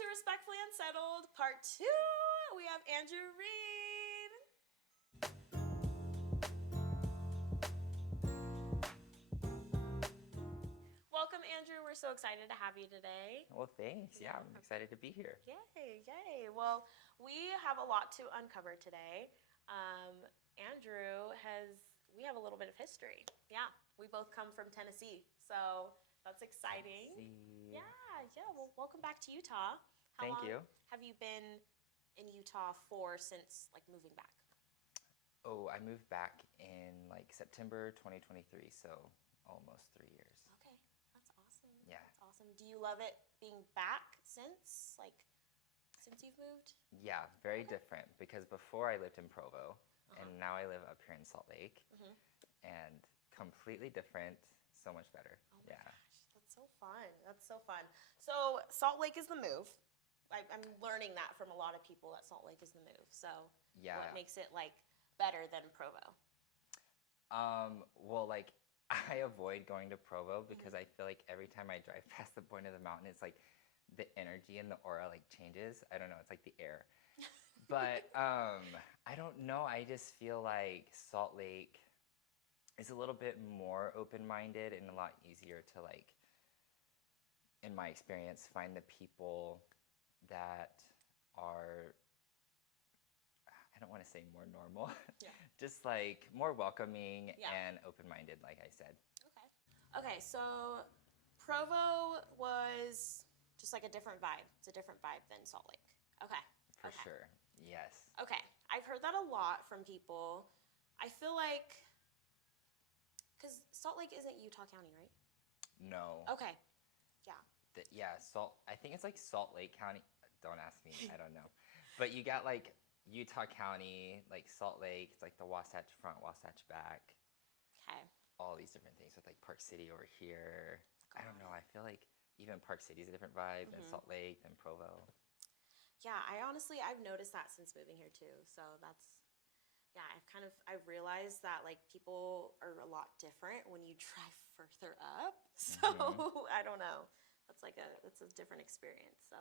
to Respectfully Unsettled, Part 2. We have Andrew Reed. Welcome, Andrew. We're so excited to have you today. Well, thanks. Yeah, I'm excited to be here. Yay, yay. Well, we have a lot to uncover today. Andrew we have a little bit of history. Yeah, we both come from Tennessee, so that's exciting. Tennessee. Yeah. Well, welcome back to Utah. How Thank long you. have you been in Utah for since moving back? Oh, I moved back in September 2023, so almost 3 years. Okay, that's awesome. Yeah. That's awesome. Do you love it being back since you've moved? Yeah, very different because before I lived in Provo and now I live up here in Salt Lake and completely different, so much better. Oh my Yeah. gosh, that's so fun. That's so fun. So Salt Lake is the move. I'm learning that from a lot of people that Salt Lake is the move. So Yeah. what makes it better than Provo? Well, I avoid going to Provo because I feel like every time I drive past the point of the mountain, it's the energy and the aura changes. I don't know, it's like the air. But I don't know, I just feel like Salt Lake is a little bit more open-minded and a lot easier to in my experience, find the people that are, I don't want to say more normal, Yeah. just more welcoming Yeah. and open-minded, like I said. Okay, so Provo was just a different vibe. It's a different vibe than Salt Lake. Okay. For sure, yes. Okay, I've heard that a lot from people. I feel like, because Salt Lake isn't Utah County, right? No. Okay, yeah. Yeah, I think it's Salt Lake County. Don't ask me, I don't know. But you got Utah County, Salt Lake, it's the Wasatch Front, Wasatch Back. Okay. All these different things with Park City over here. I don't know, I feel like even Park City's a different vibe than Salt Lake, than Provo. Yeah, I've noticed that since moving here too. So I've realized that people are a lot different when you drive further up. So I don't know. That's a different experience. So,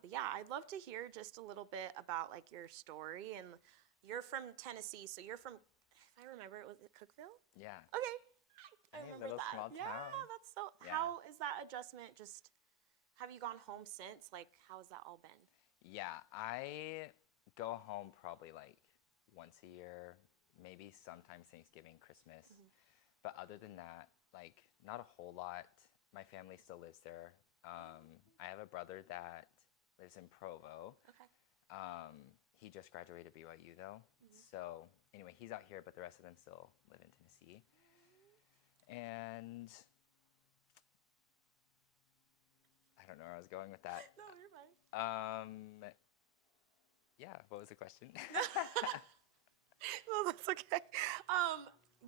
but yeah, I'd love to hear just a little bit about your story. And you're from Tennessee, so you're from, if I remember, was it Cookeville? Yeah. Okay, I Hey, remember little that. small Yeah, town. that's so. Yeah. How is that adjustment? Just have you gone home since? How has that all been? Yeah, I go home probably once a year, maybe sometimes Thanksgiving, Christmas. But other than that, not a whole lot. My family still lives there. I have a brother that lives in Provo. Okay. He just graduated BYU though. So anyway, he's out here, but the rest of them still live in Tennessee. And I don't know where I was going with that. No, you're fine. Yeah, what was the question? No, that's okay.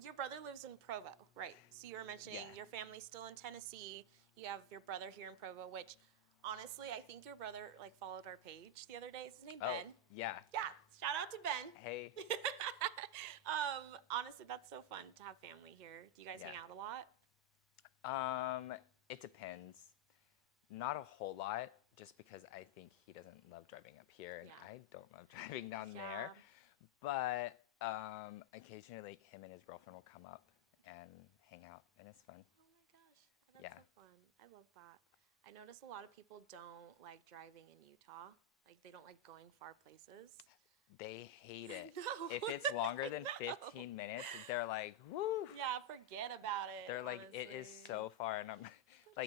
Your brother lives in Provo, right? So you were mentioning Yeah. your family's still in Tennessee. You have your brother here in Provo, which honestly, I think your brother followed our page the other day. Is his name Ben? Oh, yeah. Yeah, shout out to Ben. Hey. Honestly, that's so fun to have family here. Do you guys hang Yeah. out a lot? It depends. Not a whole lot, just because I think he doesn't love driving up here, and Yeah. I don't love driving down Yeah. there. But occasionally, him and his girlfriend will come up and hang out, and it's fun. Oh my gosh, that's Yeah. so fun. I love that. I notice a lot of people don't like driving in Utah. They don't like going far places. They hate it. No. If it's longer than 15 minutes, they're like, woo. Yeah, forget about it. They're like, it is honestly. so far. And I'm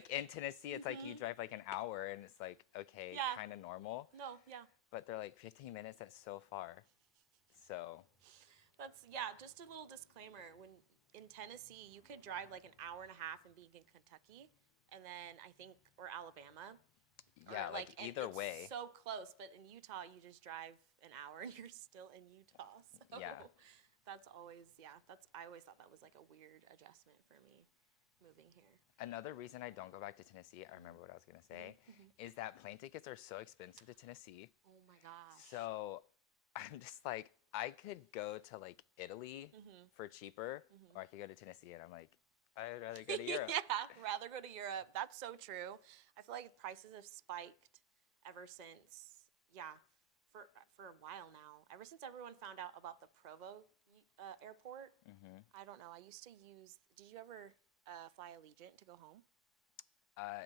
in Tennessee, it's you drive an hour, and it's okay, Yeah. kind of normal. No, yeah. But they're 15 minutes, that's so far. So, Just a little disclaimer. When in Tennessee, you could drive an hour and a half and be in Kentucky, and then I think, or Alabama. yeah, Or, and either it's way. so close, but in Utah, you just drive an hour and you're still in Utah. So Yeah. that's always, I always thought that was a weird adjustment for me moving here. Another reason I don't go back to Tennessee, I remember what I was going to say, is that plane tickets are so expensive to Tennessee. Oh my gosh. So I'm just I could go to Italy for cheaper, or I could go to Tennessee, and I'm I'd rather go to Europe. Yeah, rather go to Europe. That's so true. I feel like prices have spiked ever since, yeah, for a while now. Ever since everyone found out about the Provo airport. Mm-hmm. I don't know. I used to use. Did you ever fly Allegiant to go home?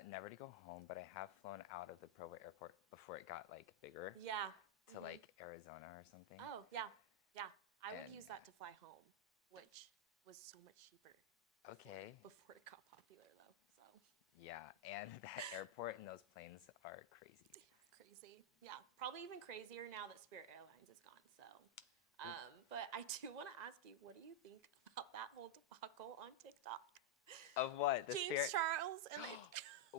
Never to go home, but I have flown out of the Provo airport before it got like bigger Yeah. to like Arizona or something. Oh yeah, yeah. I would And use that to fly home, which was so much cheaper. Okay. Before it got popular though, so. Yeah, and that airport and those planes are crazy. Crazy. Yeah, probably even crazier now that Spirit Airlines is gone. So, but I do want to ask you, what do you think about that whole debacle on TikTok? Of what? The James Spirit? Charles and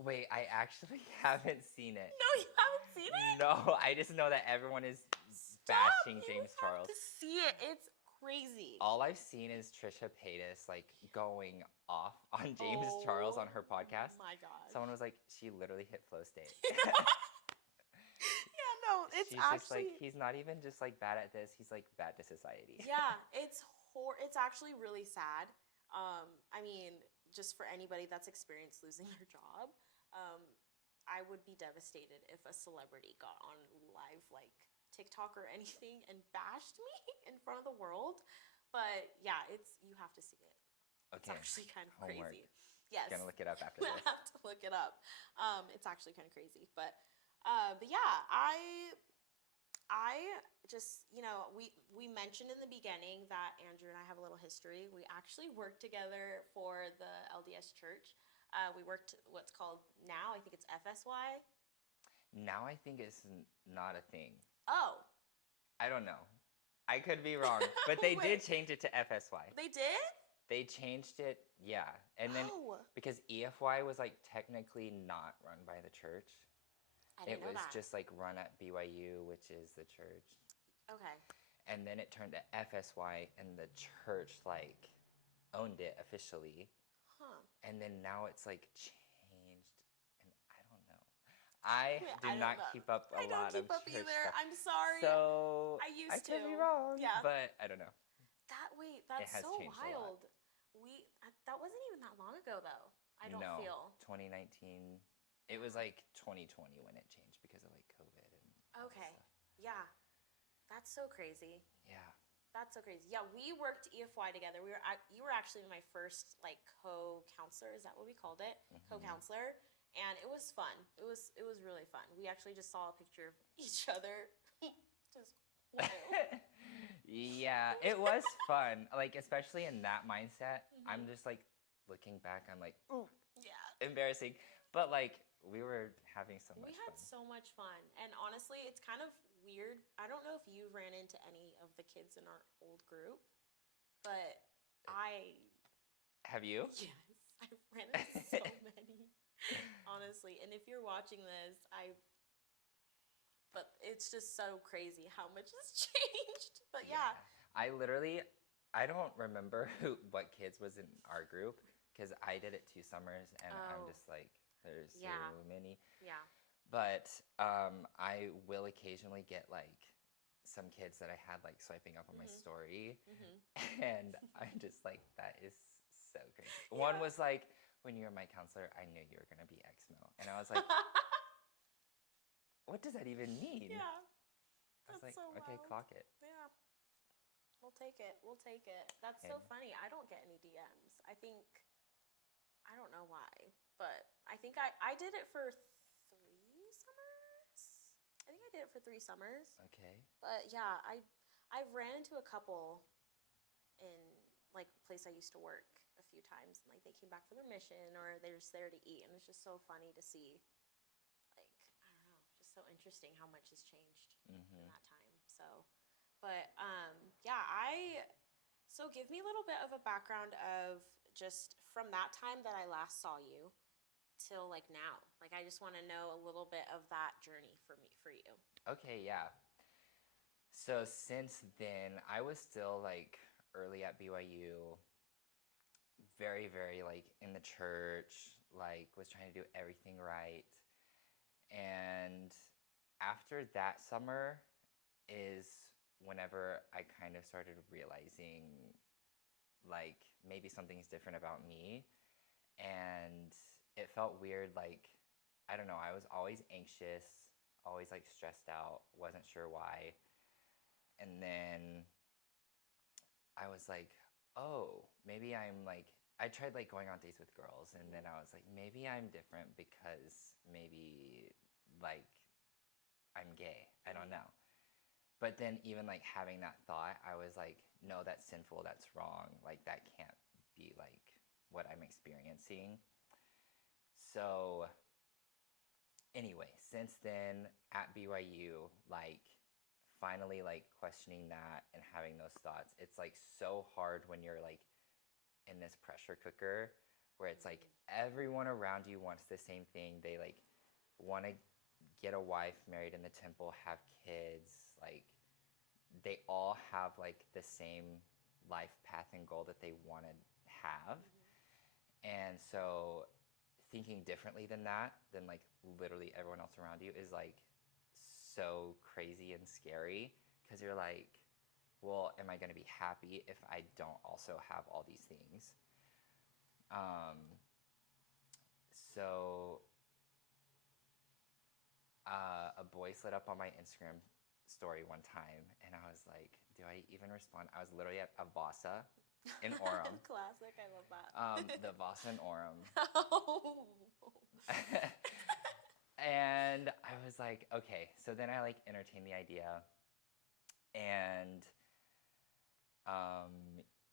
Wait, I actually haven't seen it. no, you haven't seen it. No, I just know that everyone is Stop, bashing you James have Charles. to see it. It's crazy. All I've seen is Trisha Paytas like going off on James Charles on her podcast. My God. Someone was like, she literally hit flow state. Yeah, no, it's She's actually. just like, he's not even just like bad at this. He's like bad to society. Yeah, it's actually really sad. I mean, just for anybody that's experienced losing their job, I would be devastated if a celebrity got on live like TikTok or anything and bashed me in front of the world. But yeah, you have to see it. Okay. It's actually kind of Homework. crazy. Yes. Gonna look it up after I this. have to look it up. It's actually kind of crazy, but yeah, I just, we mentioned in the beginning that Andrew and I have a little history. We actually worked together for the LDS Church. We worked what's called now, I think it's FSY. Now I think it's not a thing. Oh, I don't know. I could be wrong, but they did Wait. change it to FSY. they did? They changed it, yeah. And then Oh, because EFY was like technically not run by the church. I didn't It know was that. just like run at BYU, which is the church. Okay. And then it turned to FSY and the church like owned it officially. Huh. And then now it's like changed and I don't know. I Wait, do I don't not know. keep up a I don't lot keep of up church either. stuff. I'm sorry. So I used could be to. wrong, Yeah. but I don't know. That's has so changed a lot. wild. That wasn't even that long ago though. I don't No, feel. 2019. It was like 2020 when it changed because of like COVID and all that Okay. stuff. Yeah. That's so crazy. Yeah. That's so crazy. Yeah, we worked EFY together. You were actually my first like co-counselor. Is that what we called it? Mhm. Co-counselor, and it was fun. It was really fun. We actually just saw a picture of each other. Just wild. Yeah, it was fun. Like especially in that mindset, I'm Mhm. just like looking back, I'm like, ooh, Yeah. embarrassing. But like we were having so much We had fun. so much fun. And honestly, it's kind of weird. I don't know if you ran into any of the kids in our old group, but Have you? yes, I ran into so many, honestly. And if you're watching this, but it's just so crazy how much has changed. But yeah. I don't remember what kids was in our group because I did it 2 summers and I'm Oh. just like, there's Yeah. so many. Yeah. But I will occasionally get like some kids that I had like swiping up on my Mhm. story, Mm-hmm. and I'm just like, that is so crazy. One Yeah. was like, when you were my counselor, I knew you were gonna be Exmo, and I was like, what does that even mean? Yeah. I was That's like, so okay, wild. clock it. Yeah. We'll take it. We'll take it. That's so And- funny. I don't get any DMs. I don't know why, but I think I did it for 3 summers. I think I did it for 3 summers. Okay. But yeah, I've ran into a couple in like a place I used to work a few times, and like they came back for their mission or they're just there to eat, and it's just so funny to see. Like I don't know, just so interesting how much has changed in Mm-hmm. that time. So, but yeah, so give me a little bit of a background of just from that time that I last saw you till like now. Like I just want to know a little bit of that journey for you. Okay, yeah. So since then, I was still like early at BYU, very, very like in the church, like was trying to do everything right. And after that summer is whenever I kind of started realizing like maybe something's different about me. And it felt weird, like, I don't know, I was always anxious. always like stressed out, wasn't sure why. And then I was like, oh, maybe I'm like, I tried like going on dates with girls, and then I was like, maybe I'm different because maybe like I'm gay. I don't know. But then even like having that thought, I was like, no, that's sinful, that's wrong. Like that can't be like what I'm experiencing. So anyway, since then at BYU, like finally like questioning that and having those thoughts, it's like so hard when you're like in this pressure cooker where it's like everyone around you wants the same thing. They like want to get a wife, married in the temple, have kids, like they all have like the same life path and goal that they want to have. And so thinking differently than that, than like literally everyone else around you, is like so crazy and scary because you're like, well, am I going to be happy if I don't also have all these things? Um, so a boy slid up on my Instagram story one time, and I was like, do I even respond? I was literally at a Vasa in Orem. Classic. I love that. The Vasa in Orem. Oh. And I was like, okay. So then I like entertained the idea, and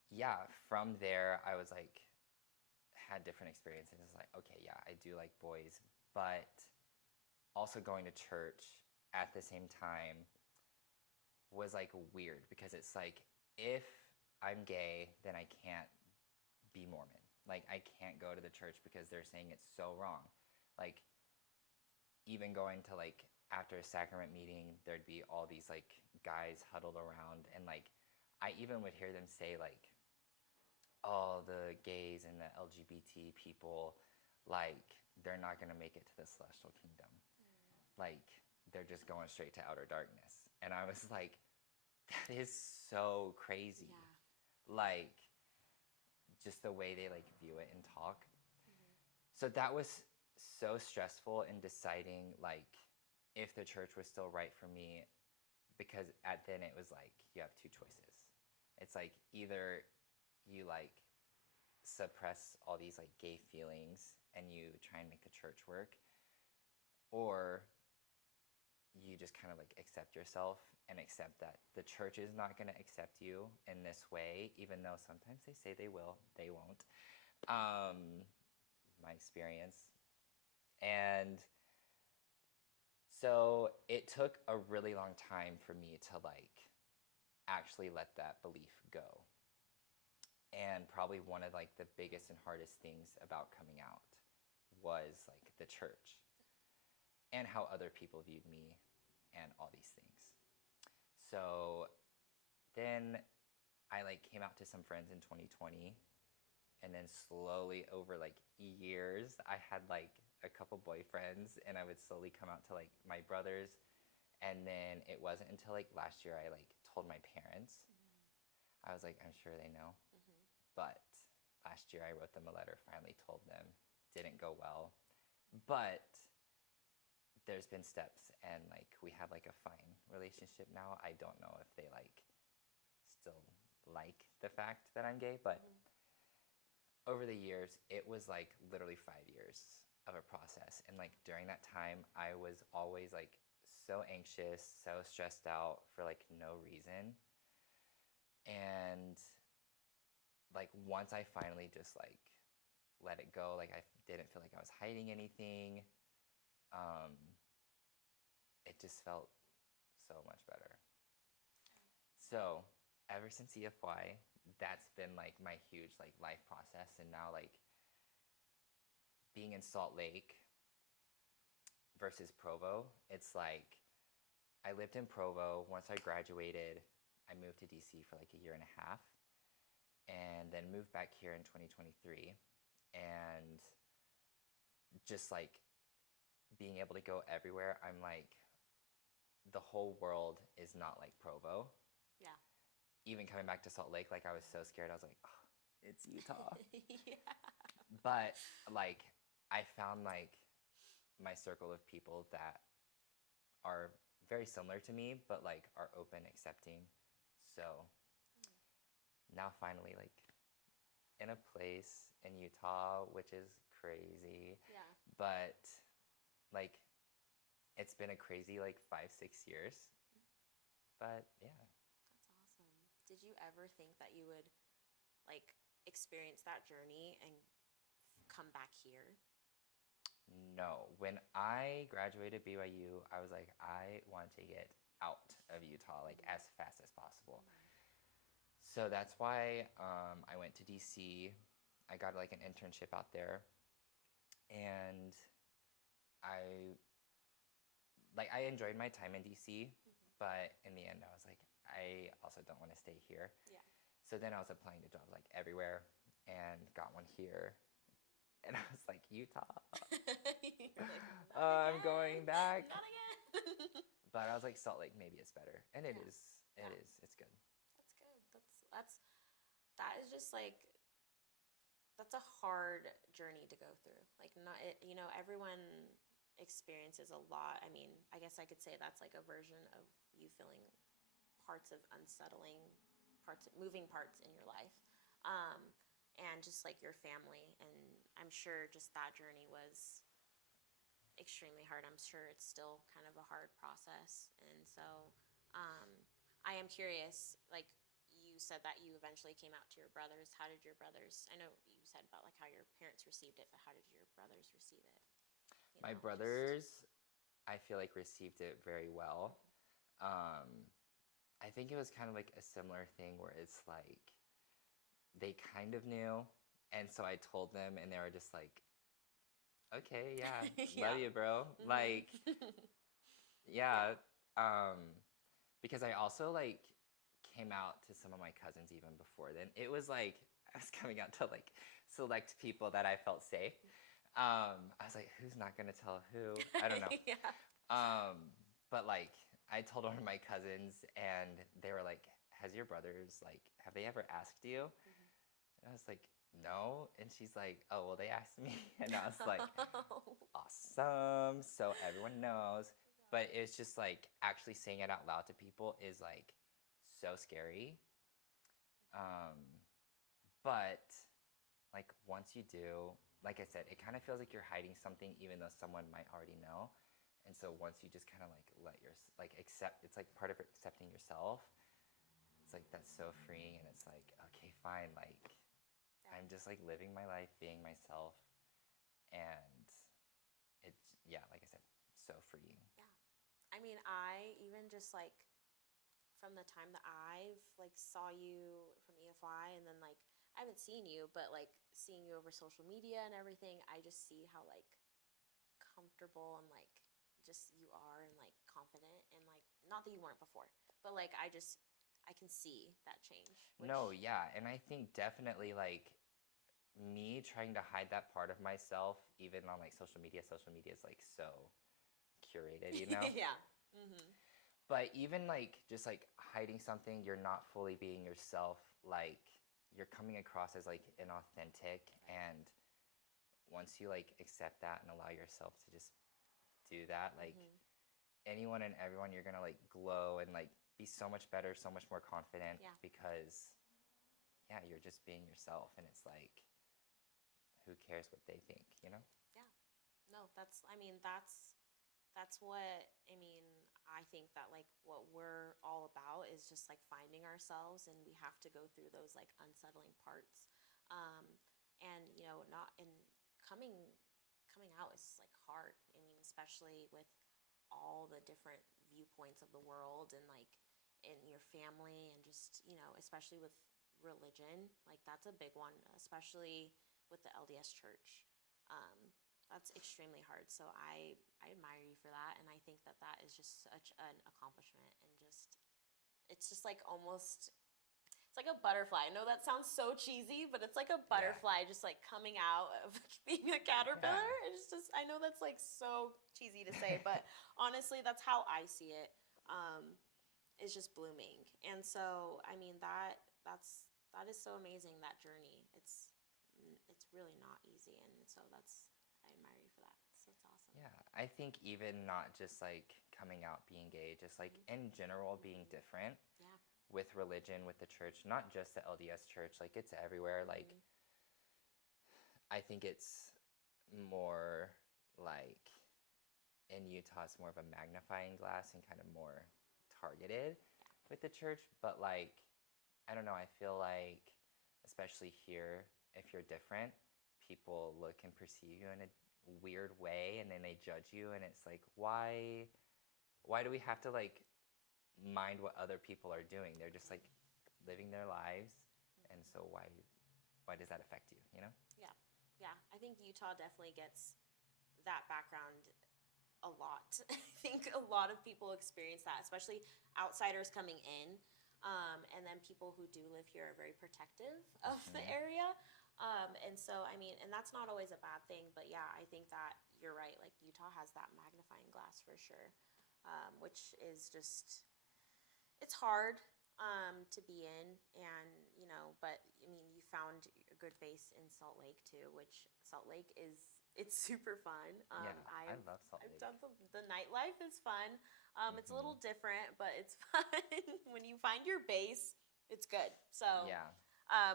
yeah, from there I was like, had different experiences. It's like, okay, yeah, I do like boys, but also going to church at the same time was like weird because it's like, if I'm gay, then I can't be Mormon. Like I can't go to the church because they're saying it's so wrong. Like even going to like after a sacrament meeting, there'd be all these like guys huddled around, and like I even would hear them say like, oh, the gays and the LGBT people, like they're not going to make it to the celestial kingdom. Like they're just going straight to outer darkness. And I was like, that is so crazy. Yeah. Like just the way they like view it and talk. So that was so stressful in deciding like if the church was still right for me, because at then it was like you have two choices. It's like either you like suppress all these like gay feelings and you try and make the church work, or you just kind of like accept yourself and accept that the church is not going to accept you in this way, even though sometimes they say they will, they won't. My experience. And so it took a really long time for me to like actually let that belief go. And probably one of like the biggest and hardest things about coming out was like the church and how other people viewed me and all these things. So then I like came out to some friends in 2020, and then slowly over like years I had like a couple boyfriends, and I would slowly come out to like my brothers. And then it wasn't until like last year I like told my parents. I was like, I'm sure they know. But last year I wrote them a letter, finally told them. Didn't go well. But there's been steps, and like we have like a fine relationship now. I don't know if they like still like the fact that I'm gay, but over the years it was like literally 5 years of a process. And like during that time I was always like so anxious, so stressed out for like no reason. And like once I finally just like let it go, like I didn't feel like I was hiding anything, it just felt so much better. So ever since EFY, that's been like my huge like life process. And now like being in Salt Lake versus Provo, it's like I lived in Provo. Once I graduated, I moved to DC for like a year and a half, and then moved back here in 2023. And just like being able to go everywhere, I'm like, the whole world is not like Provo. Yeah. Even coming back to Salt Lake, like I was so scared. I was like, oh, it's Utah. Yeah. But like I found like my circle of people that very similar to me, but like are open, accepting. So now finally, like in a place in Utah, which is crazy, Yeah. but like it's been a crazy like 5, 6 years. But yeah, That's awesome. Did you ever think that you would like experience that journey and come back here? no. When I graduated BYU, I was like, I want to get out of Utah like as fast as possible. So that's why I went to DC. I got like an internship out there, and I I enjoyed my time in DC, but in the end, I was like, I also don't want to stay here. Yeah. So then I was applying to jobs like everywhere, and got one here, and I was like, Utah. You're like, not I'm going again. back. Not again. But I was like, Salt Lake, maybe it's better, and it Yeah. is. It Yeah. is. It's good. That's good. That is just like that's a hard journey to go through. Like not it, everyone experiences a lot. I mean, I guess I could say that's like a version of you feeling parts of unsettling moving parts in your life. Um, and just like your family, and I'm sure just that journey was extremely hard. I'm sure it's still kind of a hard process. And so um, I am curious, like you said that you eventually came out to your brothers. How did your brothers, I know you said about like how your parents received it, but how did your brothers receive it? My brothers, I feel like received it very well. Um, I think it was kind of like a similar thing where it's like they kind of knew, and so I told them, and they were just like, "Okay, yeah, Yeah. love you, bro." Like, yeah, because I also like came out to some of my cousins even before then. It was like I was coming out to like select people that I felt safe. I was like, who's not gonna tell who? I don't know. Yeah. But like I told one of my cousins, and they were like, "Has your brothers like have they ever asked you?" And I was like, "No." And she's like, "Oh well, they asked me," and I was like, "Awesome!" So everyone knows. But it's just like actually saying it out loud to people is like so scary. Um, but like once you do, like I said, it kind of feels like you're hiding something, even though someone might already know. And so once you just kind of like let your like accept, it's like part of accepting yourself. It's like that's so freeing, and it's like okay, fine, like I'm just like living my life, being myself, and it's yeah, like I said, so freeing. Yeah. I mean, I even just like from the time that I've like saw you from EFY, and then like I haven't seen you, but like seeing you over social media and everything, I just see how like comfortable and like just you are and like confident, and like not that you weren't before, but like I can see that change. No, yeah, and I think definitely like me trying to hide that part of myself, even on like social media is like so curated, you know? Yeah. Mm-hmm. But even like just like hiding something, you're not fully being yourself. Like you're coming across as like inauthentic, and once you like accept that and allow yourself to just do that, like anyone and everyone, you're gonna like glow and like be so much better, so much more confident Yeah. because yeah, you're just being yourself, and it's like who cares what they think, you know? Yeah. No, that's what I mean. I think that like what we're all about is just like finding ourselves, and we have to go through those like unsettling parts. Um, and not in coming coming out is like hard. I mean, especially with all the different viewpoints of the world, and like in your family, and just especially with religion, like that's a big one, especially with the LDS Church. Um, that's extremely hard. So I admire you for that, and I think that that is just such an accomplishment, and just it's just like almost it's like a butterfly. I know that sounds so cheesy, but it's like a butterfly just like coming out of being a caterpillar. Yeah. It's just I know that's like so cheesy to say, but honestly, that's how I see it. Is just blooming, and so I mean that is so amazing, that journey. It's really not easy, and so I admire you for that. So it's awesome. Yeah, I think even not just like coming out being gay, just like in general being different Yeah. with religion, with the church, not just the LDS church, like it's everywhere. Like I think it's more like in Utah, it's more of a magnifying glass and kind of more targeted with the church. But like, I don't know, I feel like, especially here, if you're different, people look and perceive you in a weird way and then they judge you and it's like why do we have to like mind what other people are doing? They're just like living their lives, and so why does that affect you, you know? Yeah. Yeah. I think Utah definitely gets that background a lot. I think a lot of people experience that, especially outsiders coming in. And then people who do live here are very protective of the area. And so, I mean, and that's not always a bad thing, but yeah, I think that you're right. Like Utah has that magnifying glass for sure, which is just, it's hard to be in. And, you know, but I mean, you found a good base in Salt Lake too, which Salt Lake is, it's super fun. Yeah, I love Salt I've Lake. done the nightlife is fun. It's a little different, but it's fun. When you find your base, it's good. So, Yeah.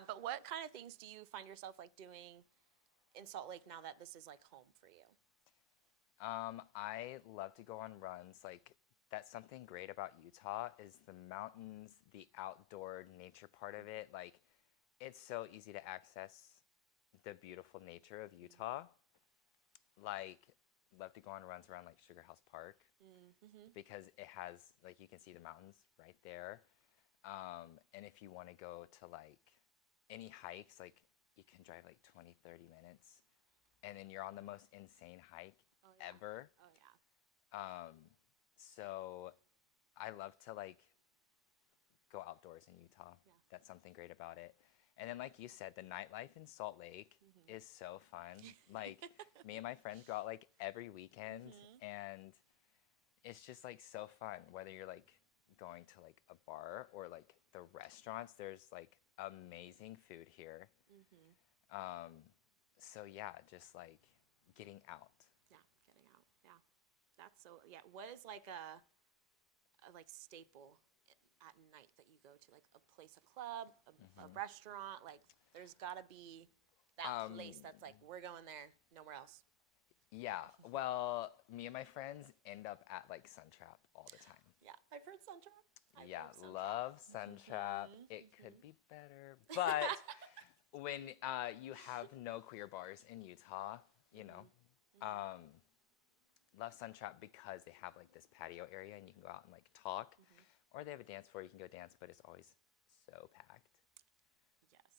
but what kind of things do you find yourself like doing in Salt Lake now that this is like home for you? I love to go on runs. Like that's something great about Utah is the mountains, the outdoor nature part of it. Like it's so easy to access the beautiful nature of Utah. Like love to go on runs around like Sugar House Park Mm-hmm. because it has like you can see the mountains right there. And if you want to go to like any hikes, like you can drive like 20, 30 minutes and then you're on the most insane hike Oh yeah. ever. Oh yeah. Um, so I love to like go outdoors in Utah. Yeah. That's something great about it. And then like you said, the nightlife in Salt Lake is so fun. Like me and my friends go out like every weekend and it's just like so fun whether you're like going to like a bar or like the restaurants. There's like amazing food here. Mm-hmm. Um, so yeah, just like getting out. Yeah, getting out. Yeah, that's so. Yeah, what is like a like staple at night that you go to? Like a place, a club, a restaurant. Like there's got to be that place that's like we're going there, nowhere else. Yeah, well, me and my friends end up at like Suntrap all the time. Yeah, I've heard Suntrap. I Yeah, love love Suntrap. It could be better, but when you have no queer bars in Utah, you know, love Suntrap because they have like this patio area and you can go out and like talk, or they have a dance floor you can go dance, but it's always so packed. Yes.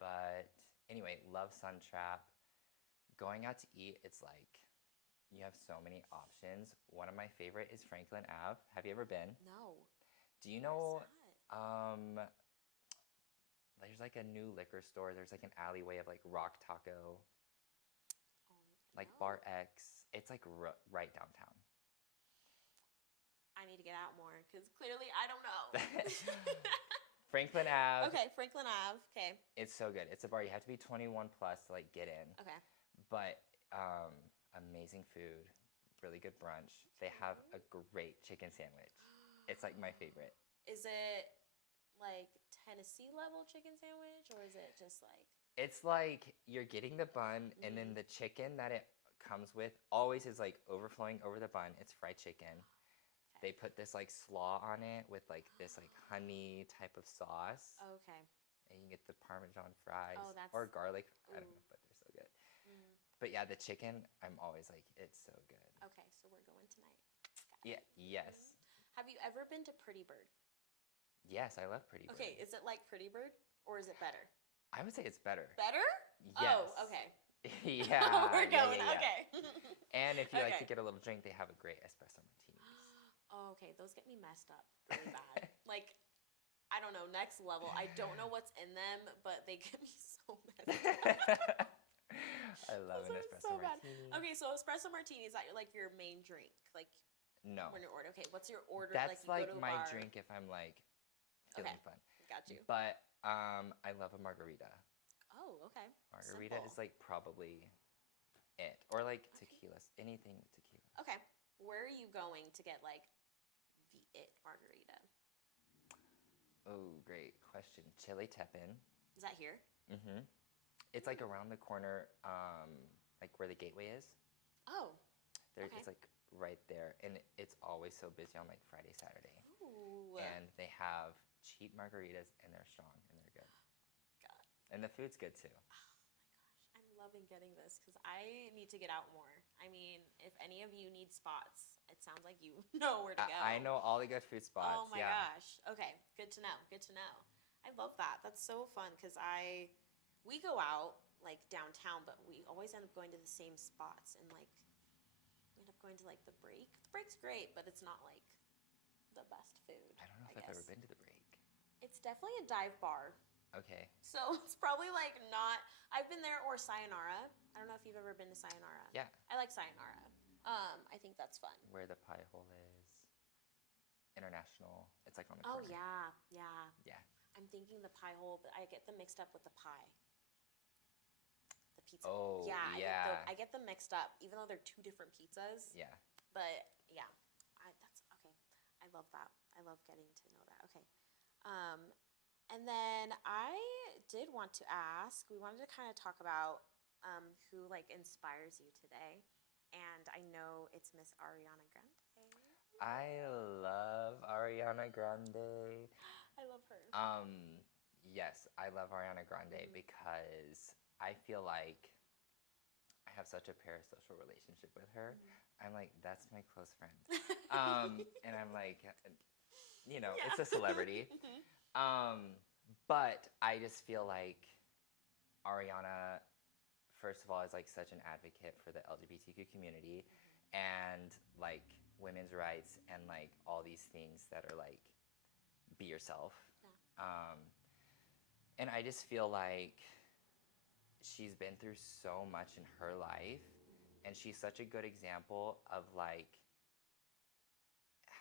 But anyway, love Suntrap. Going out to eat, it's like you have so many options. One of my favorite is Franklin Ave. Have you ever been? No. Do you Where's know that? there's like a new liquor store. There's like an alleyway of like Rock Taco, like No. Bar X. It's like right downtown. I need to get out more because clearly I don't know. Franklin Ave. Okay, Franklin Ave. Okay. It's so good. It's a bar. You have to be 21 plus to like get in. Okay. But amazing food, really good brunch. They have a great chicken sandwich. It's like my favorite. Is it like Tennessee level chicken sandwich or is it just like It's like you're getting the bun and then the chicken that it comes with always is like overflowing over the bun. It's fried chicken. They put this like slaw on it with like this like honey type of sauce. okay? And you get the Parmesan fries Oh, that's- or garlic. I don't ooh. know, but they're so good. But yeah, the chicken, I'm always like, it's so good. Okay, so we're going tonight. Got Yeah, it. yes. Have you ever been to Pretty Bird? Yes, I love Pretty Bird. Okay, is it like Pretty Bird or is it better? I would say it's better. Better? Yes. Oh, okay. Yeah. We're yeah, going. yeah, yeah. Okay. And if you like to Okay. get a little drink, they have a great espresso martini. Oh, okay, those get me messed up really bad. Like, I don't know, next level. I don't know what's in them, but they get me so messed up. I love Those an are espresso so bad. martini. Okay, so espresso martini is that like your main drink? Like No. when you order. Okay, what's your order? That's you like go to the my bar. drink if I'm like feeling Okay. fun. Got you. But I love a margarita. Oh, okay. Margarita Simple. is like probably it. Or like tequilas, anything with tequila. Okay. Where are you going to get like the it margarita? Oh, great question. Chile Teppan. Is that here? Mm-hmm. It's like around the corner, like where the gateway is. Oh. There's Okay. It's like right there, and it's always so busy on like Friday, Saturday. Ooh. And they have cheap margaritas, and they're strong, and they're good. God. And the food's good too. I'm loving getting this because I need to get out more. I mean, if any of you need spots, it sounds like you know where to go. I know all the good food spots. Oh my yeah. gosh. Okay, good to know. Good to know. I love that. That's so fun because we go out like downtown, but we always end up going to the same spots and like we end up going to like the Break. The Break's great, but it's not like the best food. I don't know if I've ever been to the Break. It's definitely a dive bar. Okay. So it's probably like not. I've been there or Sayonara. I don't know if you've ever been to Sayonara. Yeah. I like Sayonara. I think that's fun. Where the pie hole is. International. It's like on the Oh corner. yeah. Yeah. I'm thinking the pie hole, but I get them mixed up with the pie. The pizza. Oh, yeah. yeah. I get them mixed up, even though they're two different pizzas. Yeah. But yeah, that's okay. I love that. I love getting to know that. Okay. And then I did want to ask. We wanted to kind of talk about who like inspires you today, and I know it's Miss Ariana Grande. I love Ariana Grande. I love her. Yes, I love Ariana Grande because I feel like I have such a parasocial relationship with her. I'm like, that's my close friend. And I'm like, it's a celebrity. But I just feel like Ariana, first of all, is like such an advocate for the LGBTQ community and like women's rights and like all these things that are like, be yourself. Yeah. And I just feel like she's been through so much in her life, and she's such a good example of like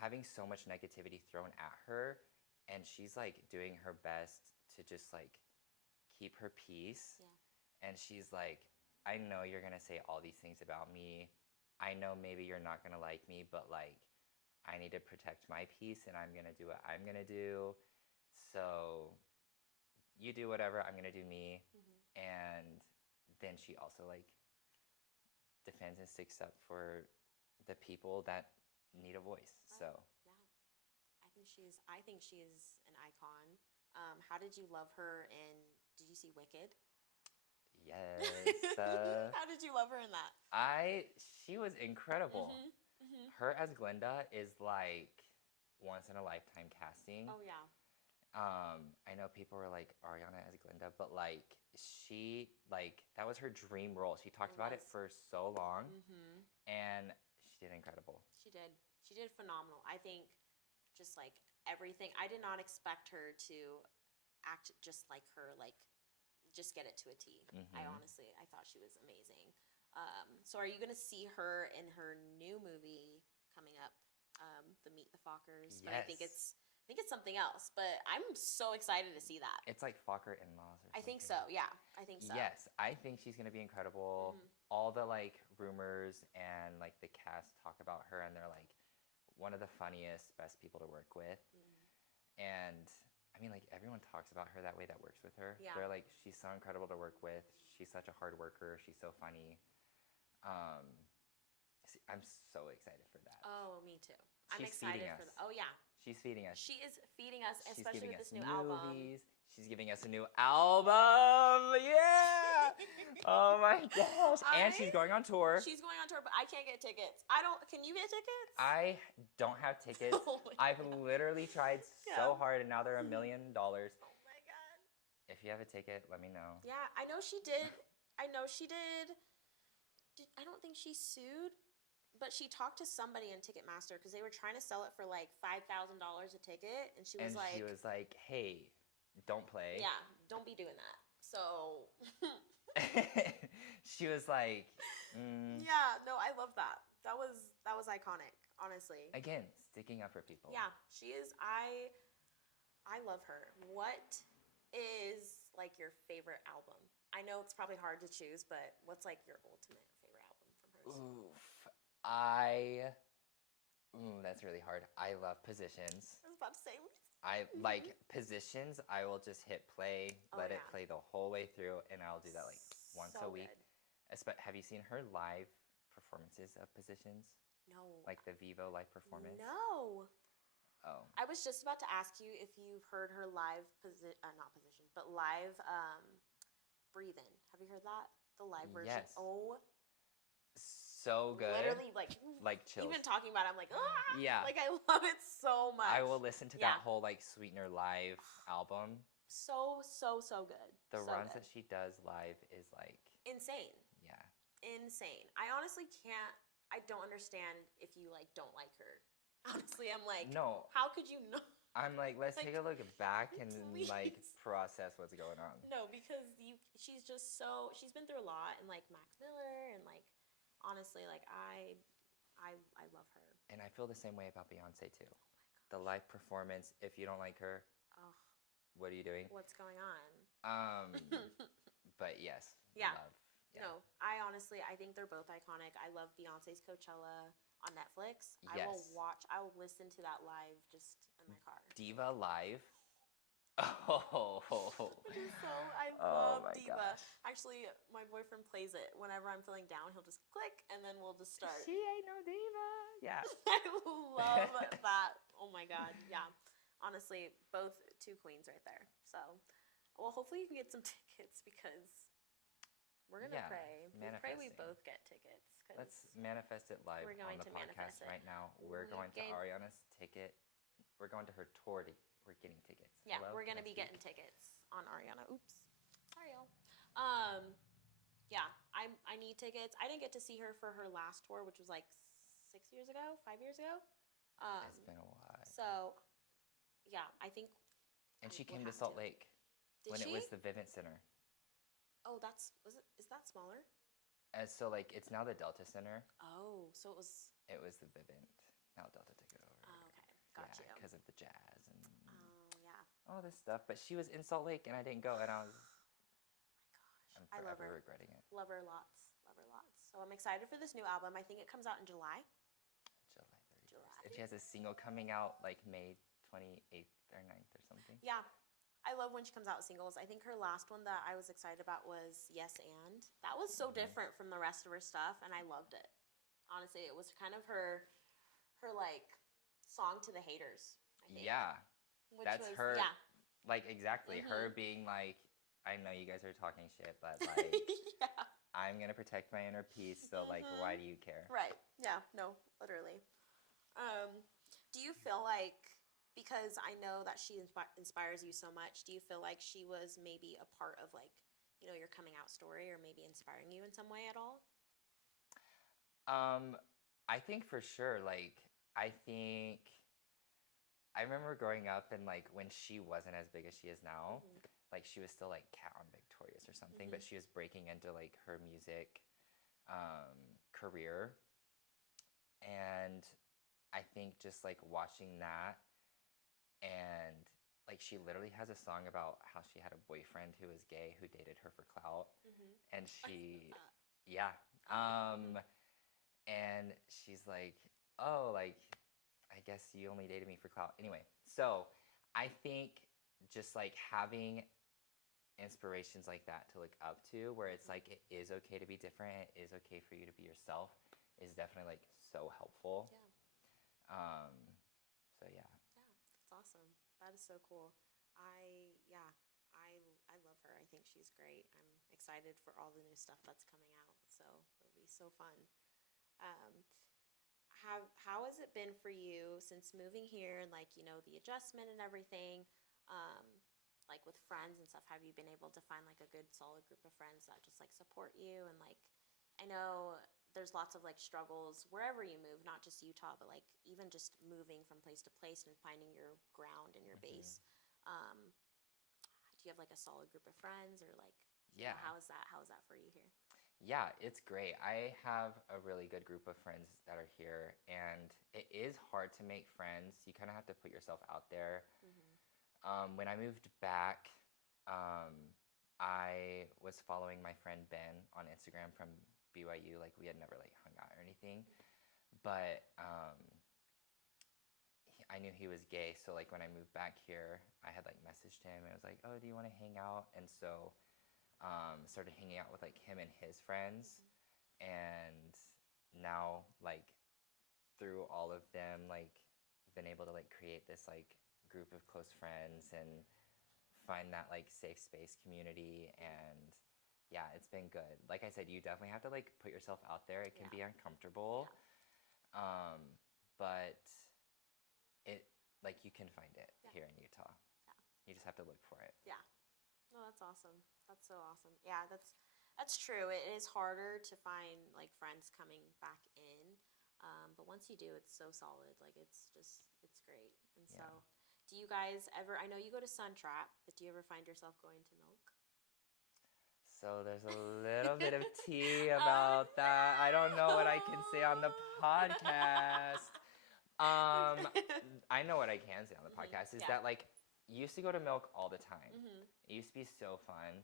having so much negativity thrown at her, and she's like doing her best to just like keep her peace. Yeah. And she's like, I know you're gonna say all these things about me. I know maybe you're not gonna like me, but like I need to protect my peace, and I'm gonna do what I'm gonna do. So you do whatever, I'm gonna do me. And then she also like defends and sticks up for the people that need a voice. So yeah, I think she is an icon. How did you love her in? Did you see Wicked? yes, How did you love her in that? she was incredible. Her as Glinda is like once in a lifetime casting. Oh yeah. I know people were like Ariana as Glinda, but like she like that was her dream role. She talked about it for so long, and she did incredible. She did phenomenal. I think just like everything. I did not expect her to act just like her, like just get it to a T. I thought she was amazing. So are you gonna see her in her new movie coming up, the Meet the Fockers? But I think it's something else. But I'm so excited to see that. It's like Fokker in-laws or something. I think so. Yeah, I think so. Yes, I think she's gonna be incredible. All the like rumors and like the cast talk about her, and they're like one of the funniest, best people to work with. And I mean, like everyone talks about her that way that works with her. Yeah. They're like, she's so incredible to work with. She's such a hard worker. She's so funny. I'm so excited for that. Oh, me too. I'm She's excited feeding for us. Oh yeah. She's feeding us. She is feeding us, She's especially giving with us this new album. movies. She's giving us a new album. Yeah. Oh my gosh. And she's going on tour. She's going on tour, but I can't get tickets. I don't. Can you get tickets? I don't have tickets. Oh my I've literally tried so hard, and now they're $1 million. Oh my god. If you have a ticket, let me know. Yeah, I know she did. I don't think she sued, but she talked to somebody in Ticketmaster because they were trying to sell it for like $5,000 a ticket, and she was like, "Hey, don't play." Yeah, don't be doing that. So. She was like, Yeah, no, I love that. That was iconic, honestly. Again, sticking up for people. Yeah, she is. I love her. What is like your favorite album? I know it's probably hard to choose, but what's like your ultimate favorite album? Oof. I. That's really hard. I love positions. I was about to say. I like positions. I will just hit play, Oh, let it yeah. play the whole way through, and I'll do that like once So a week. good. Have you seen her live performances of positions? No. Like the Vivo live performance? No. Oh. I was just about to ask you if you've heard her live not position, but live breathe in. Have you heard that? The live version. Yes. Oh, So good. literally Like chills. even talking about it, I'm like, ah! Yeah. Like I love it so much. I will listen to Yeah. that whole like Sweetener live album. So good. The So runs good. that she does live is like Insane. yeah. Insane. I honestly can't. I don't understand if you like don't like her. Honestly, I'm like, No. how could you not? I'm like, let's Like, take a look back and like please. process what's going on. No, because she's just so she's been through a lot, and like Mac Miller, and like honestly, like I love her. And I feel the same way about Beyonce too. The live performance, if you don't like her, Oh, what are you doing? what's going on? But yes, Yeah. love. Yeah. No, I think they're both iconic. I love Beyonce's Coachella on Netflix. I will Yes. I will listen to that live just in my car. Diva live. Oh. I Oh love my Diva. gosh. Actually, my boyfriend plays it whenever I'm feeling down. He'll just click, and then we'll just start. She ain't no diva. Yeah. I love that. Oh my god, yeah. Honestly, both two queens right there. So, well, hopefully you can get some tickets because we're gonna Yeah, pray. We pray we manifesting. both get tickets. 'Cause Let's manifest it live We're on going the to podcast manifest it. right now. We're We going to gave- Ariana's ticket. We're going to her tour. We're getting tickets. yeah, Hello, we're can gonna I be speak? getting tickets on Ariana. Oops, sorry y'all. Yeah, I need tickets. I didn't get to see her for her last tour, which was like 6 years ago, 5 years ago. It's been a while. So, yeah, I think. And she would came to have Salt to. Lake Did when she? it was the Vivint Center. Oh, is that smaller? And so like it's now the Delta Center. Oh, so it was. It was the Vivint. Now Delta took it over. Oh, okay, got you. Because of the jazz and Oh yeah. all this stuff. But she was in Salt Lake and I didn't go, and I was. Oh my I'm gosh, I love forever her. regretting it. Love her lots. Love her lots. So I'm excited for this new album. I think it comes out in July. July 31st. July. And she has a single coming out like May 28th or 9th or something. Yeah. I love when she comes out with singles. I think her last one that I was excited about was Yes and. That was so different from the rest of her stuff, and I loved it. Honestly, it was kind of her like song to the haters, I think. Yeah. Which That's was, her. Yeah. Like exactly. Her being like, I know you guys are talking shit, but like yeah. I'm gonna protect my inner peace, so like why do you care? Right. Yeah. No, literally. Do you feel like, because I know that she inspires you so much, do you feel like she was maybe a part of like, your coming out story, or maybe inspiring you in some way at all? I think for sure, like I think I remember growing up and like when she wasn't as big as she is now, like she was still like Cat on Victorious or something, but she was breaking into like her music career. And I think just like watching that, and like she literally has a song about how she had a boyfriend who was gay who dated her for clout, and she yeah and she's like, oh, like I guess you only dated me for clout anyway. So I think just like having inspirations like that to look up to, where it's like it is okay to be different, it is okay for you to be yourself, is definitely like so helpful. So yeah. Yeah, that's awesome. That is so cool. I love her. I think she's great. I'm excited for all the new stuff that's coming out. So it'll be so fun. How has it been for you since moving here, and like the adjustment and everything, like with friends and stuff? Have you been able to find like a good solid group of friends that just like support you? And like I know there's lots of like struggles wherever you move, not just Utah, but like even just moving from place to place and finding your ground and your base. Do you have like a solid group of friends, or like Yeah. how is that for you here? Yeah, it's great. I have a really good group of friends that are here, and it is hard to make friends. You kind of have to put yourself out there. When I moved back, I was following my friend Ben on Instagram from BYU. Like we had never like hung out or anything. But I knew he was gay, so like when I moved back here, I had like messaged him and I was like, "Oh, do you want to hang out?" And so started hanging out with like him and his friends, and now like through all of them, like been able to like create this like group of close friends and find that like safe space community. And yeah, it's been good. Like I said, you definitely have to like put yourself out there. It can be uncomfortable, but it like you can find it here in Utah. You just have to look for it. Yeah. No, that's awesome. That's so awesome. Yeah, that's true. It is harder to find like friends coming back in, but once you do, it's so solid. Like it's great. And so, do you guys ever? I know you go to Sun Trap, but do you ever find yourself going to Milk? So there's a little bit of tea about that. I don't know what I can say on the podcast. I know what I can say on the podcast is that like used to go to Milk all the time. It used to be so fun,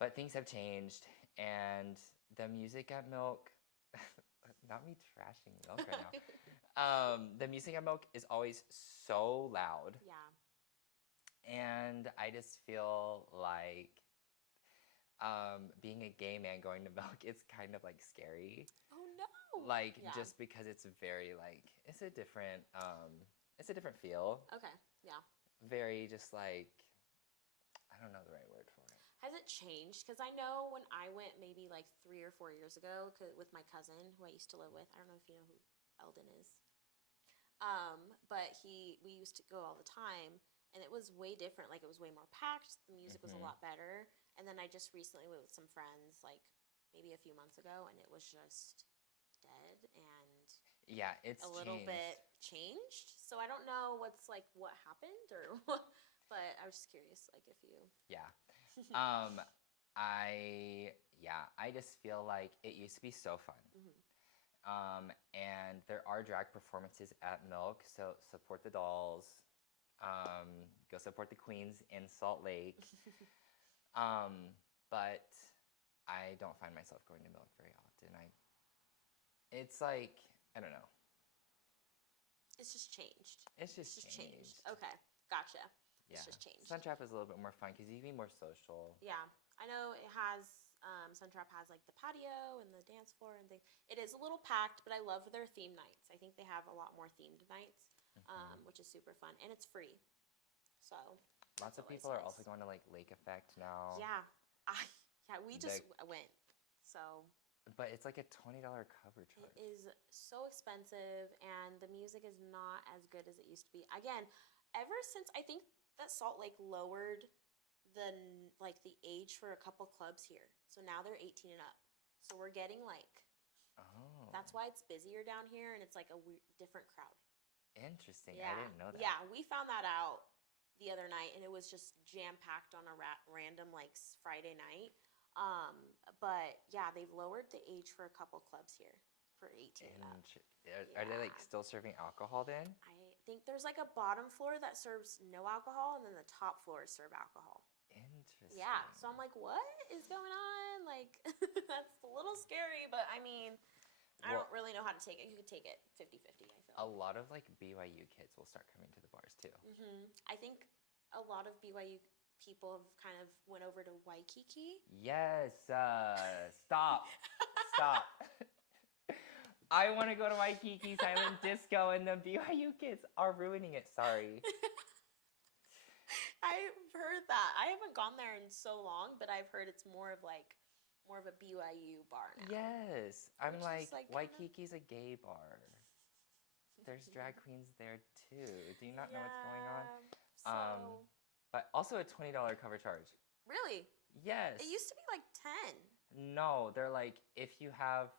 but things have changed, and the music at Milk, not me trashing Milk right now. The music at Milk is always so loud. Yeah. And I just feel like being a gay man going to Milk, it's kind of like scary. Oh no. Like just because it's very like it's a different feel. Okay. Yeah. Very just like I don't know the right word for it. Has it changed? Because I know when I went maybe like 3 or 4 years ago with my cousin who I used to live with. I don't know if you know who Eldon is. But we used to go all the time, and it was way different. Like it was way more packed. The music was a lot better. And then I just recently went with some friends, like maybe a few months ago, and it was just dead and it's a little bit changed. So I don't know what happened or what, but I was just curious, like if you. Yeah. I just feel like it used to be so fun. And there are drag performances at Milk, so support the dolls. Go support the queens in Salt Lake. But I don't find myself going to Milk very often. It's like, I don't know. It's just changed. It's just changed. Okay, gotcha. Yeah. It's just changed. Sun Trap is a little bit more fun because you can be more social. Yeah, I know it has. Sun Trap has like the patio and the dance floor and things. It is a little packed, but I love their theme nights. I think they have a lot more themed nights, which is super fun, and it's free. So lots of people are also going to like Lake Effect now. Yeah, we just went. So. But it's like a $20 cover charge. It is so expensive, and the music is not as good as it used to be. Again, ever since I think that Salt Lake lowered the age for a couple clubs here, so now they're 18 and up. So we're getting like, that's why it's busier down here, and it's like a different crowd. Interesting. Yeah. I didn't know that. Yeah, we found that out the other night, and it was just jam packed on a random like Friday night. But yeah, they've lowered the age for a couple clubs here for 18 and up. Are they like still serving alcohol then? I think there's like a bottom floor that serves no alcohol, and then the top floors serve alcohol. Interesting. Yeah, so I'm like, what is going on? Like, that's a little scary, but I mean, I don't really know how to take it. You could take it 50-50, I feel. A lot of like BYU kids will start coming to the bars too. I think a lot of BYU people have kind of went over to Waikiki. Yes. Stop. I want to go to Waikiki Silent Disco, and the BYU kids are ruining it. Sorry. I've heard that. I haven't gone there in so long, but I've heard it's more of a BYU bar now. Yes. I'm like Waikiki's kinda... a gay bar. There's drag queens there too. Do you not know what's going on? But also a $20 cover charge. Really? Yes. It used to be like 10. No, they're like if you have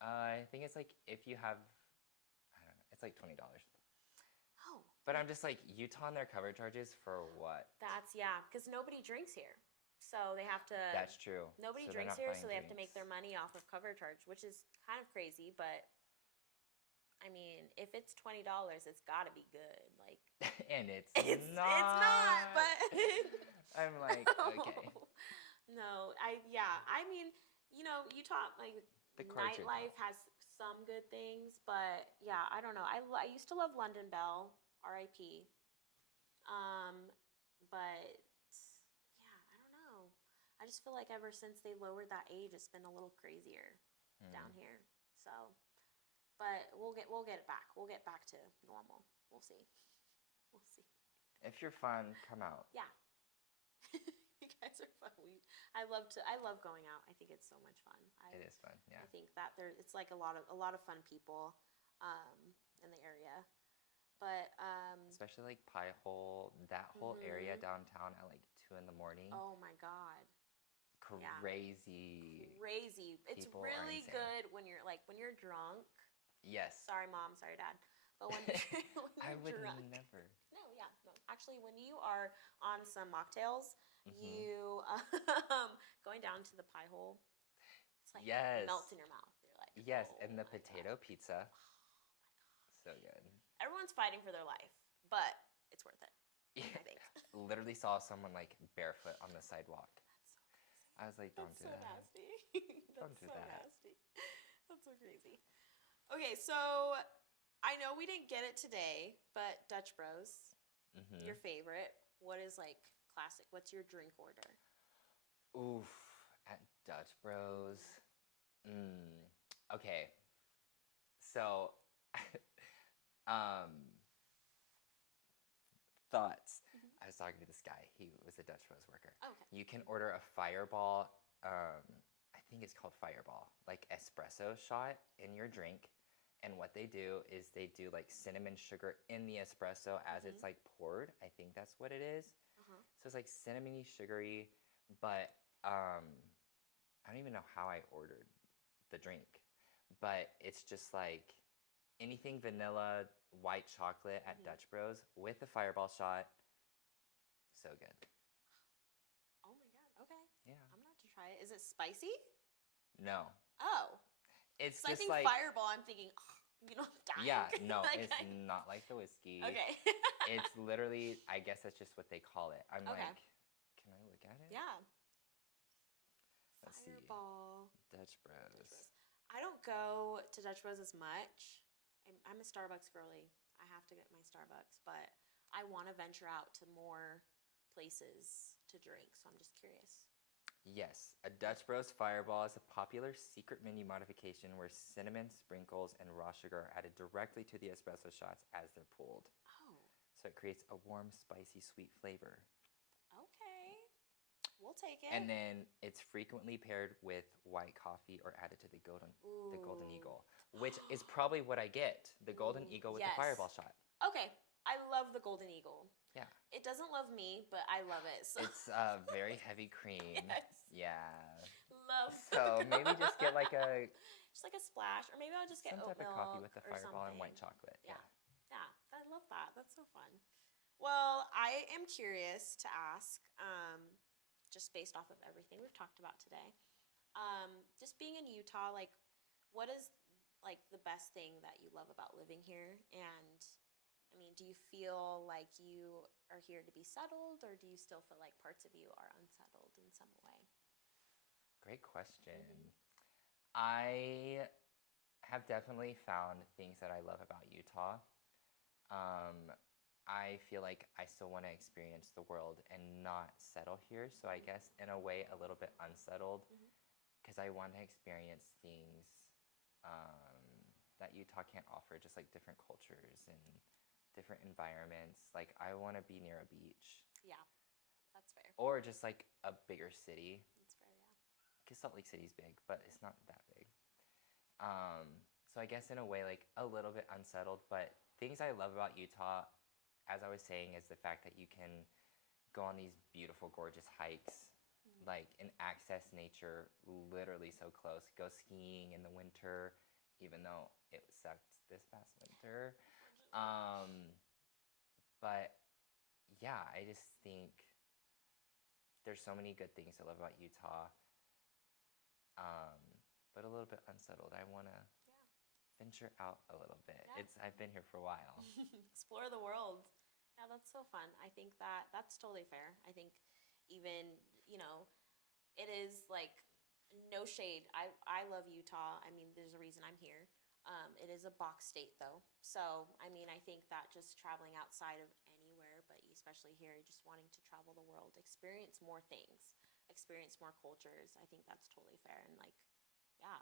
I think it's like if you have I don't know, it's like $20. Oh. But I'm just like, Utah and their cover charges for what? Because nobody drinks here. So they have to... That's true. Nobody drinks here, so they have to make their money off of cover charge, which is kind of crazy, but... I mean, if it's $20, it's got to be good. Like, and it's not. It's not, but... I'm like, okay. No, I mean, Utah, like, The culture, Nightlife though. has some good things, but yeah, I don't know. I used to love London Bell, R.I.P. Um, but yeah, I don't know. I just feel like ever since they lowered that age, it's been a little crazier down Hmm. here. So, but we'll get it back. We'll get back to normal. We'll see. We'll see. If you're fun, come out. Yeah, you guys are fun. I love going out. I think it's so much fun. It is fun, yeah. I think that it's like a lot of fun people um, in the area. But Especially like Pie Hole, that whole area mhm. downtown at like 2 in the morning. Oh my God. Yeah. Crazy. Crazy. It's People are really insane. good when you're drunk. Yes. Sorry, mom. Sorry, dad. But when you're, when I you're would drunk. never. No, yeah, no. Actually, when you are on some mocktails, Hmm. you going down to the pie hole. It's like Yes. melts in your mouth. You're like, Yes, oh and the my potato God. pizza. So Oh my good. God. Everyone's fighting for their life, but it's worth it. I think. Literally saw someone like barefoot on the sidewalk. I was like, don't That's do so that. nasty. Don't That's do so that. nasty. That's so crazy. Okay, so I know we didn't get it today, but Dutch Bros, Hmm. your favorite. What is like classic? What's your drink order? Oof. At Dutch Bros. Mm. Okay. So, um, thoughts. Mhm. I was talking to this guy. He was a Dutch Bros worker. Okay. You can order a Fireball. I think it's called Fireball, like espresso shot in your drink. And what they do is they do like cinnamon sugar in the espresso as Mhm. it's like poured. I think that's what it is. Uh-huh. So it's like cinnamony, sugary, but I don't even know how I ordered the drink, but it's just like anything vanilla, white chocolate at Mhm. Dutch Bros with the Fireball shot. So good. Oh my God. Okay. Yeah. I'm gonna have to try it. Is it spicy? No. Oh. It's So I just think like, Fireball, I'm thinking, I'm dying. yeah, no, like, it's not like the whiskey. okay. It's literally, I guess that's just what they call it. I'm Okay. like, can I look at it? Yeah. Let's see. Fireball. Dutch Dutch Bros. Bros. I don't go to Dutch Bros as much. I'm a Starbucks girly. I have to get my Starbucks, but I want to venture out to more places to drink, so I'm just curious. Yes, a Dutch Bros Fireball is a popular secret menu modification where cinnamon, sprinkles, and raw sugar are added directly to the espresso shots as they're pulled. Oh, So it creates a warm, spicy, sweet flavor. okay. We'll take it. And then it's frequently paired with white coffee or added to the Golden Ooh. Eagle, which is probably what I get, the Golden Ooh, Eagle with the yes. Fireball shot. Okay. I love the Golden Eagle. Yeah. It doesn't love me, but I love it. So. It's very heavy cream. Yes. Yeah. Love. So maybe just get like a just like a splash, or maybe I'll just get some oat type of coffee milk with the or Fireball and white something. chocolate. Yeah. Yeah, I love that. That's so fun. Well, I am curious to ask, just based off of everything we've talked about today, just being in Utah, like, what is like the best thing that you love about living here? And I mean, do you feel like you are here to be settled, or do you still feel like parts of you are unsettled in some way? Great question. Mm-hmm. I have definitely found things that I love about Utah. Um, I feel like I still want to experience the world and not settle here. So I Mm-hmm. guess in a way, a little bit unsettled Mm-hmm. because I want to experience things um, that Utah can't offer, just like different cultures and different environments. Like I want to be near a beach Yeah, that's fair. or just like a bigger city. That's fair, yeah. Because Salt Lake City's big, but it's not that big. Um, so I guess in a way, like a little bit unsettled, but things I love about Utah, as I was saying, is the fact that you can go on these beautiful, gorgeous hikes, Mm-hmm. like and access nature literally so close. Go skiing in the winter, even though it sucked this past winter. Um, but yeah, I just think there's so many good things I love about Utah, um, but a little bit unsettled. I want to Yeah. venture out a little bit. Yeah. I've been here for a while. Explore the world. Yeah, that's so fun. I think that's totally fair. I think even, you know, it is like No shade. I love Utah. I mean, there's a reason I'm here. It is a box state though. So, I mean, I think that just traveling outside of anywhere, but especially here, just wanting to travel the world, experience more things, experience more cultures. I think that's totally fair. And like, yeah,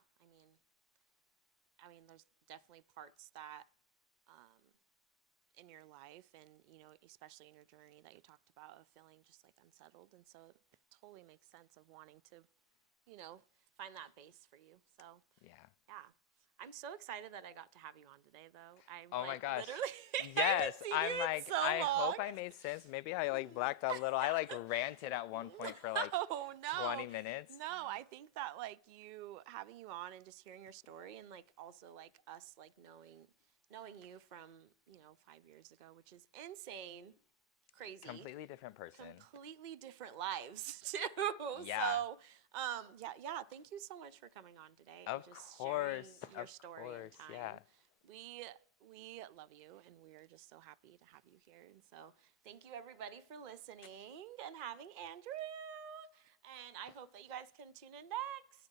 I mean, there's definitely parts that um, in your life and, especially in your journey that you talked about of feeling just like unsettled. And so it totally makes sense of wanting to, you know, find that base for you. So, Yeah. yeah. I'm so excited that I got to have you on today, though. I'm Oh my like gosh. literally I haven't Yes, seen I'm you in like, so I long. hope I made sense. Maybe I like blacked out a little. I like ranted at one point for like No, 20 minutes. no. I think that like you having you on and just hearing your story, and like also like us like knowing you from 5 years ago, which is insane, crazy, Completely different person. completely different lives too. Yeah. So yeah. Thank you so much for coming on today and Of just course. sharing your Of story and course. time. Yeah. We love you, and we are just so happy to have you here. And so thank you everybody for listening and having Andrew. And I hope that you guys can tune in next.